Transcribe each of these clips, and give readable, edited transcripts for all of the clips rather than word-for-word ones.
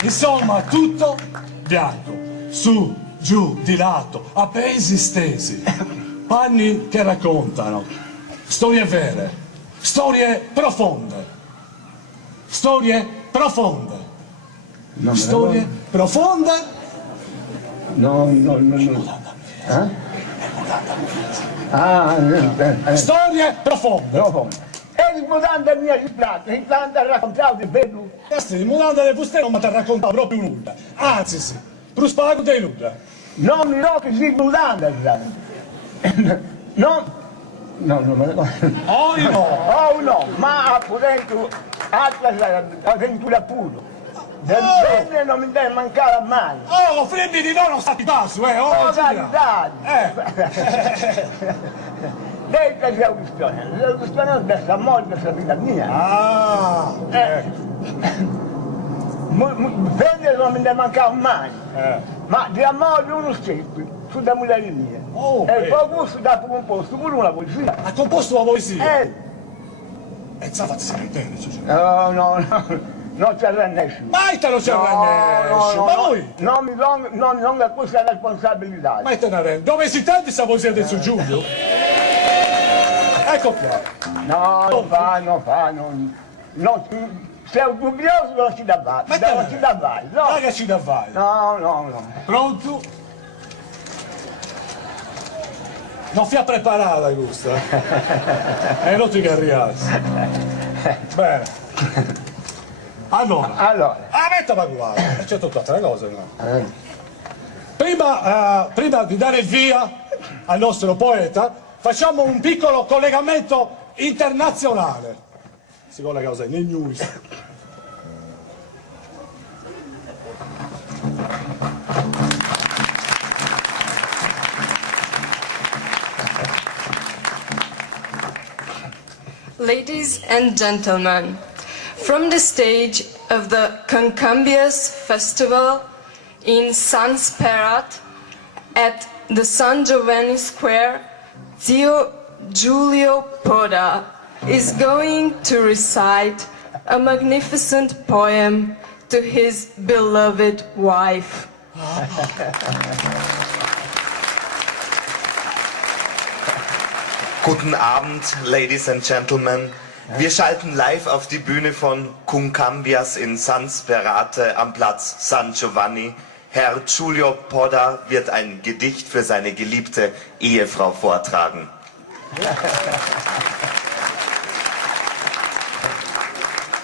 Insomma, tutto bianco, su, giù, di lato, appesi, stesi, panni che raccontano, storie vere, storie profonde, storie profonde, storie profonde. No. Storie profonde. E di mutanda mia si planta a raccontare di bello. Di mutanda le buste non mi ti ha raccontato proprio nulla. Anzi sì, per spago di nulla. Non mi so che si mutanda, no, non me lo Oh no, ma pure altra avventura puro. Del bene non mi deve mancare mai. Oh, freddi di no non sta di passo, Oh, carità. Detta c'è la questione è questa morte, questa vita mia. Fede non mi deve mancare mai. Ma di amore uno stesso, su da mulher mia. E poi gusto da composto pure una poesia. Ha composto una poesia? E Zafat si intende, No. Non c'è nessuno. Mai te lo c'è nessuno! Ma lui? Non è questa responsabilità. Ma te ne rendi? Dove si intende questa poesia del suo Giulio? Ecco qua. No, non fa. Se è un dubbioso non ci dà vai. Non ci dà vai. No, che ci dà vai? No. Pronto? Non fia preparata questa. E non ti carriassi. Bene. Allora. Metta guarda, c'è tutta altre cose, no? Prima di dare il via al nostro poeta, facciamo un piccolo collegamento internazionale. Si collega cos'è? Nei news. Ladies and gentlemen, from the stage of the Concambias Festival in San Sperat at the San Giovanni Square, Zio Giulio Poda is going to recite a magnificent poem to his beloved wife. Guten Abend, ladies and gentlemen. Wir schalten live auf die Bühne von Concambias in San Sperate am Platz San Giovanni. Herr Giulio Poda wird ein Gedicht für seine geliebte Ehefrau vortragen.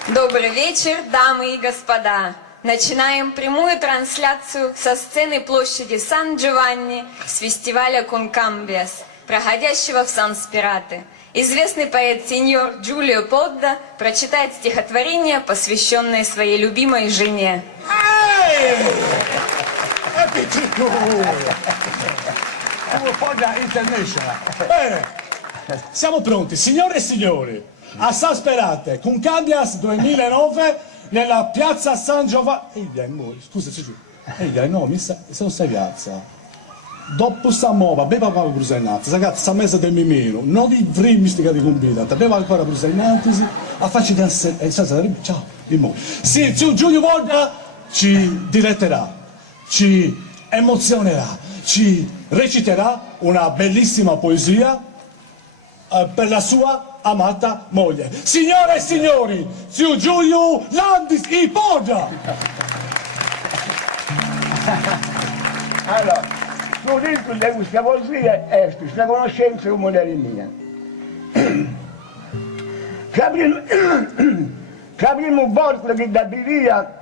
Добрый вечер, дамы и господа. Начинаем прямую трансляцию со сцены площади Сан-Джованни с фестиваля Concambias, проходящего в Сан-Спирате. Известный поэт сеньор Джулио Подда прочитает стихотворение, посвященное своей любимой жене. Bene, siamo pronti, signore e signori, a San Sperate, Concambias 2009, nella piazza San Giovanni. Scusa, no, se non stai piazza. Dopo sta mova, beva ancora Brusainantis, ragazzi, sta messa del mimino, non di frimistica di combinata, beva ancora Brusainantis, a farci danzare, ciao, di nuovo. Sì, Giulio Poda ci diletterà, ci emozionerà, ci reciterà una bellissima poesia per la sua amata moglie. Signore e signori, Zio Giulio Landis i Poda! Allora, sul ritmo di questa poesia è questa conoscenza come la mia. Capimmo volta che da via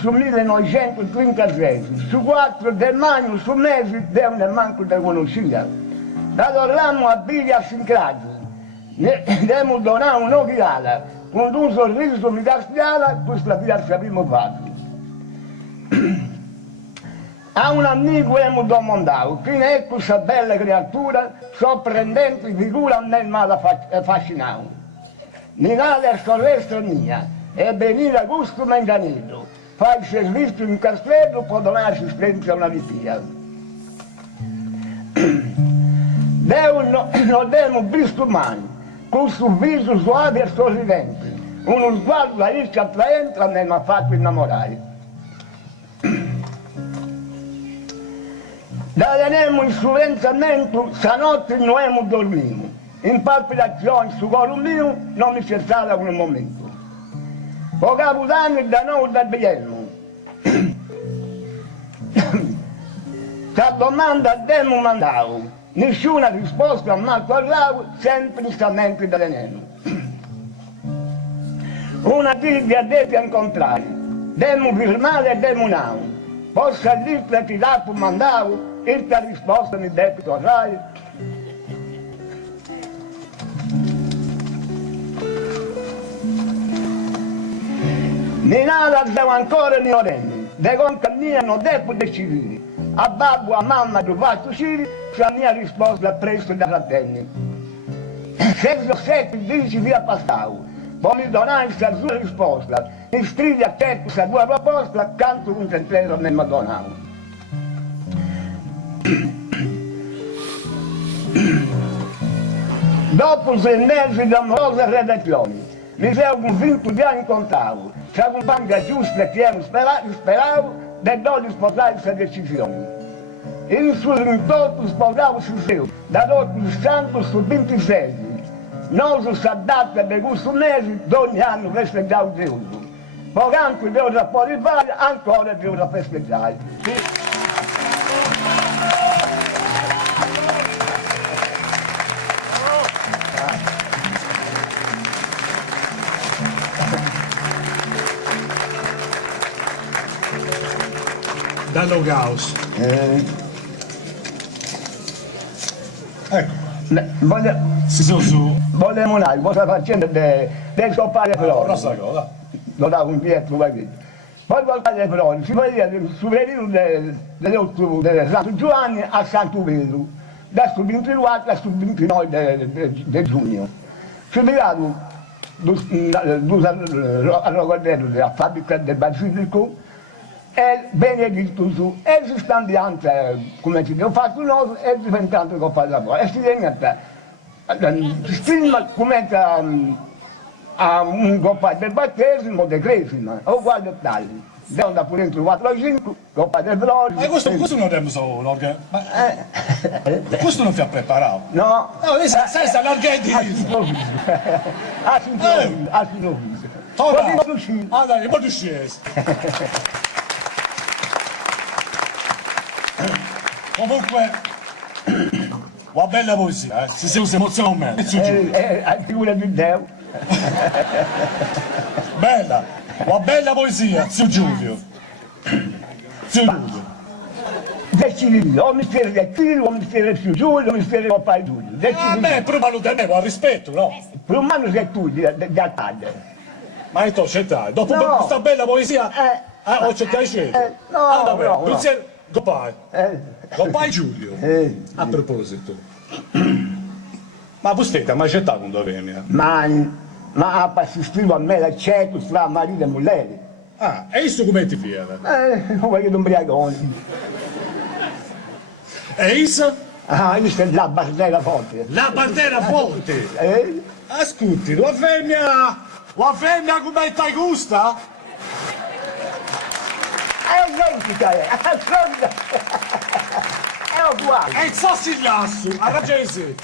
sul 1936, su 4 del maggio, su mesi, del manco da conoscita. Da tornammo a Biglia a Sinclaggio, abbiamo donato un'occhiata, con un sorriso mi castiava, questa via sappiamo fatto. A un amico abbiamo domandato, chi è questa bella creatura, sorprendente figura nel male affascinato. Ninale sorresta mia, e venire a gusto mangianito. Fai il servizio in castello, può donare assistenza a una vittia. Non abbiamo visto mai, con suo viso suave e sorridente, uno sguardo a ricca attraente mi ha fatto innamorare. Daremo il suo pensamento, stanotte non abbiamo dormito. In palpitazione su cuore mio non mi cessava un momento. O capitano da noi da Bielmo. La domanda abbiamo mandato, nessuna risposta ma parlavo sempre stamente da veneno. Una figlia deve incontrare, demo firmare e demo no. Posso dirti che dopo mandavo, e la risposta mi deve tornare. Né nada devo ancora ne orenne, de conca mia non devo decidere. A babbo, a mamma, do vasto uscire, la mia risposta presto da fratelli. Se lo sette dici via passato, poi mi donare questa sua risposta, mi stridi a te questa tua proposta, accanto un centro mi donavo. Dopo 6 mesi di amorose relazioni, mi sono convinto di incontrare, la compagna giusta che ero speravo, di non sposare questa decisione. Il suo ritorno sposavo su sé, da dopo il santo su 26, non su data di questo mese, ogni anno festeggiavo Dio. Poi anche devo da fuori fare, ancora devo da festeggiare. Dallo Gauss. Ecco. Si sono su. Volevo un'altra, questa faccenda del suo padre Flori. Rossa cosa. Lo davo un Pietro, guardi. Poi il padre Flori si vedeva sul periodo del Santo Giovanni a Santo Pedro, da sul 24 a sul 29 di giugno. Si vedeva allora della fabbrica del Basilico e benedetto su, e si sta andando, come ci ho fatto noi, e diventato che ho fatto la cosa. E si diventa, si stima come a un coppa del battesimo, del cresima, o guarda tali. Devo andare pure entro 4 o 5, coppa del Flori. Ma questo non abbiamo solo, questo non ti ha preparato. No. No, sai, sta larghetti. Assolutamente. Ah dai, poi tu scesi. Comunque, una bella poesia, se si emoziona un me. Figura di Dio. Bella, una bella poesia, zio Giulio. Zio Giulio. Decidi, o mi spiega del figlio, o mi spiega del Giulio, o mi spiega del papà Giulio. A me, prima lo tenevo al rispetto, no? Per un anno sei tu, da padre. Ma io t'ho accettato, dopo No. questa bella poesia, ho accettato i scelti. No. Goodbye Giulio. A proposito. Ma voi mai accettato un dovere? Ma assistito a me l'accetto fra marito e moglie. Ah, e questo come ti viene? Come che non briagone. E isso? Ah, questa è la barriera forte. La bandiera forte! Ascolti, la femmina come ti gusta? È identica, è uguale. E il sassillasso, a ragione.